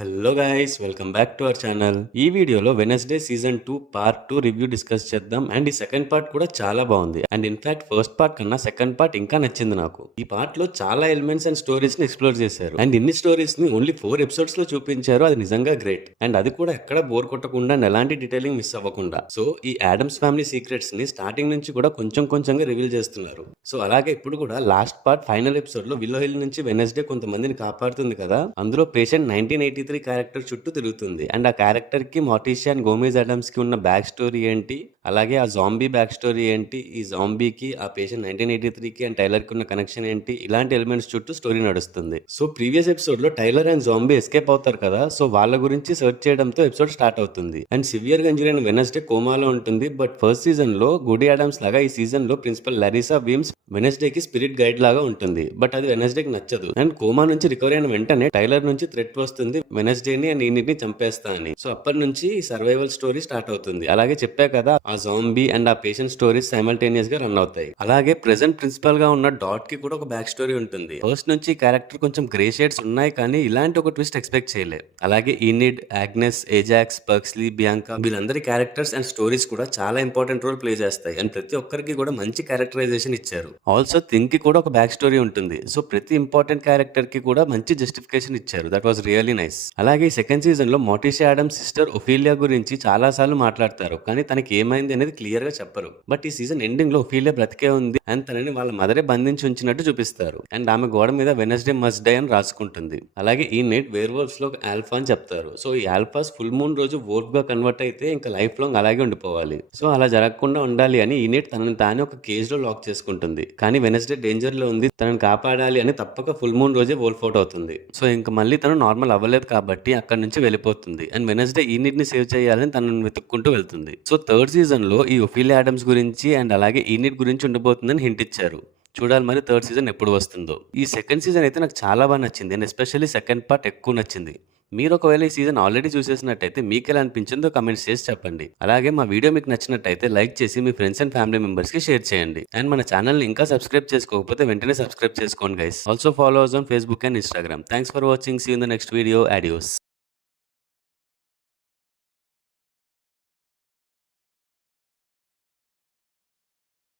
Hello guys, welcome back to our channel. ఈ వీడియోలో Wednesday season 2 part 2 review discuss చేద్దాం. And ఈ second part కూడా చాలా బాగుంది. అండ్ ఇన్ఫాక్ట్ ఫస్ట్ పార్ట్ కన్నా సెకండ్ పార్ట్ ఇంకా నచ్చింది నాకు. ఈ పార్ట్ లో చాలా ఎలిమెంట్స్ అండ్ స్టోరీస్ ని ఎక్స్ప్లోర్ చేశారు. అండ్ ఇన్ని స్టోరీస్ ని ఓన్లీ 4 ఎపిసోడ్స్ లో చూపించారు. అది నిజంగా గ్రేట్. అండ్ అది కూడా ఎక్కడ బోర్ కొట్టకుండా and ఎలాంటి డీటెయిలింగ్ మిస్ అవ్వకుండా. సో ఈ ఆడమ్స్ ఫ్యామిలీ సీక్రెట్స్ ని స్టార్టింగ్ నుంచి కూడా కొంచెం కొంచెంగా రివీల్ చేస్తున్నారు. సో అలాగే ఇప్పుడు కూడా లాస్ట్ పార్ట్ ఫైనల్ ఎపిసోడ్ లో విల్లో హిల్ నుంచి వెనస్డే కొంతమందిని కాపాడుతుంది కదా. అందులో పేషెంట్ 1983 క్యారెక్టర్ చుట్టూ తిరుగుతుంది. అండ్ ఆ క్యారెక్టర్ కి మార్టిషియా అండ్ గోమెజ్ అడమ్స్ కి ఉన్న బ్యాక్ స్టోరీ ఏంటి, అలాగే ఆ జాంబీ బ్యాక్ స్టోరీ ఏంటి, ఈ జాంబీకి ఆ పేషెంట్ 1983 కి అండ్ టైలర్ కి ఉన్న కనెక్షన్ ఏంటి, ఇలాంటి ఎలిమెంట్స్ చుట్టూ స్టోరీ నడుస్తుంది. సో ప్రీవియస్ ఎపిసోడ్ లో టైలర్ అండ్ జాంబీ ఎస్కేప్ అవుతారు కదా. సో వాళ్ళ గురించి సెర్చ్ చేయడంతో ఎపిసోడ్ స్టార్ట్ అవుతుంది. అండ్ సివియర్ గా ఇంజరీ అయిన వెనస్డే కోమాలో ఉంటుంది. బట్ ఫస్ట్ సీజన్ లో గుడీ అడమ్స్ లాగా ఈ సీజన్ లో ప్రిన్సిపల్ లారిసా వీమ్స్ వెనస్డే కి స్పిరిట్ గైడ్ లాగా ఉంటుంది. బట్ అది వెనస్డే కి నచ్చదు. అండ్ కోమా నుంచి రికవరీ అయిన వెంటనే టైలర్ నుంచి థ్రెట్ వస్తుంది, వెనస్డేని అండ్ ఈనిటిని చంపేస్తా అని. సో అప్పటి నుంచి సర్వైవల్ స్టోరీ స్టార్ట్ అవుతుంది. అలాగే చెప్పా కదా, ఆ జాంబీ అండ్ ఆ పేషెంట్ స్టోరీస్ సైమల్టేనియస్ గా రన్ అవుతాయి. అలాగే ప్రెసెంట్ ప్రిన్సిపల్ గా ఉన్న డాట్ కి కూడా ఒక బ్యాక్ స్టోరీ ఉంటుంది. ఫస్ట్ నుంచి క్యారెక్టర్ కొంచెం గ్రే షేడ్స్ ఉన్నాయి, కానీ ఇలాంటి ఒక ట్విస్ట్ ఎక్స్పెక్ట్ చేయలేదు. అలాగే ఈనిడ్, ఆగ్నెస్, ఏజాక్స్, పర్క్స్లీ, బియాంకా వీళ్ళందరి క్యారెక్టర్స్ అండ్ స్టోరీస్ కూడా చాలా ఇంపార్టెంట్ రోల్ ప్లే చేస్తాయి. అండ్ ప్రతి ఒక్కరికి కూడా మంచి క్యారెక్టరైజేషన్ ఇచ్చారు. ఆల్సో థింక్ కి కూడా ఒక బ్యాక్ స్టోరీ ఉంటుంది. సో ప్రతి ఇంపార్టెంట్ క్యారెక్టర్ కి కూడా మంచి జస్టిఫికేషన్ ఇచ్చారు. That was really nice. అలాగే సెకండ్ సీజన్ లో మోటిషియా ఆడమ్స్ సిస్టర్ ఒఫీలియా గురించి చాలా సార్లు మాట్లాడతారు, కానీ తనకి ఏమైంది అనేది క్లియర్ గా చెప్పరు. బట్ ఈ సీజన్ ఎండింగ్ లో ఒఫీలియా బ్రతికే ఉంది అండ్ తనని వాళ్ళ మదరే బంధించి ఉంచినట్టు చూపిస్తారు. అండ్ ఆమె గోడ మీద వెనస్డే మస్ట్ డే అని రాసుకుంటుంది. అలాగే ఈ నెట్ వేర్ వోల్ఫ్స్ లో ఆల్ఫా అని చెప్తారు. సో ఈ ఆల్ఫాస్ ఫుల్ మూన్ రోజు వోల్ఫ్ గా కన్వర్ట్ అయితే ఇంకా లైఫ్ లాంగ్ అలాగే ఉండిపోవాలి. సో అలా జరగకుండా ఉండాలి అని ఈ నెట్ తనని తానే ఒక కేజ్ లో లాక్ చేసుకుంటుంది. కానీ వెనస్డే డేంజర్ లో ఉంది, తనని కాపాడాలి అని తప్పక ఫుల్ మూన్ రోజే వోల్ఫ్ అవుట్ అవుతుంది. సో ఇంకా మళ్ళీ తను నార్మల్ అవ్వలేదు కాబట్టి అక్కడి నుంచి వెళ్ళిపోతుంది. అండ్ వెనస్డే ఈ నీట్ ని సేవ్ చేయాలని తనని వెతుక్కుంటూ వెళ్తుంది. సో థర్డ్ సీజన్ లో ఈ ఒఫీలియా ఆడమ్స్ గురించి అండ్ అలాగే ఈ నీట్ గురించి ఉండబోతుందని హింట్ ఇచ్చారు. చూడాలి మరి థర్డ్ సీజన్ ఎప్పుడు వస్తుందో. ఈ సెకండ్ సీజన్ అయితే నాకు చాలా బాగా నచ్చింది అండ్ ఎస్పెషల్లీ సెకండ్ పార్ట్ ఎక్కువ నచ్చింది. మీరు ఒకవేళ ఈ సీజన్ ఆల్రెడీ చూసేసినట్టయితే మీకు ఎలా అనిపించిందో కమెంట్స్ చేసి చెప్పండి. అలాగే మా వీడియో మీకు నచ్చినట్టయితే లైక్ చేసి మీ ఫ్రెండ్స్ అండ్ ఫ్యామిలీ మెంబర్స్ కి షేర్ చేయండి. అండ్ మన ఛానల్ ని ఇంకా సబ్స్క్రైబ్ చేసుకోకపోతే వెంటనే సబ్స్క్రైబ్ చేసుకోండి guys. Also follow us on Facebook and Instagram. Thanks for watching. See you in the next video. Audios.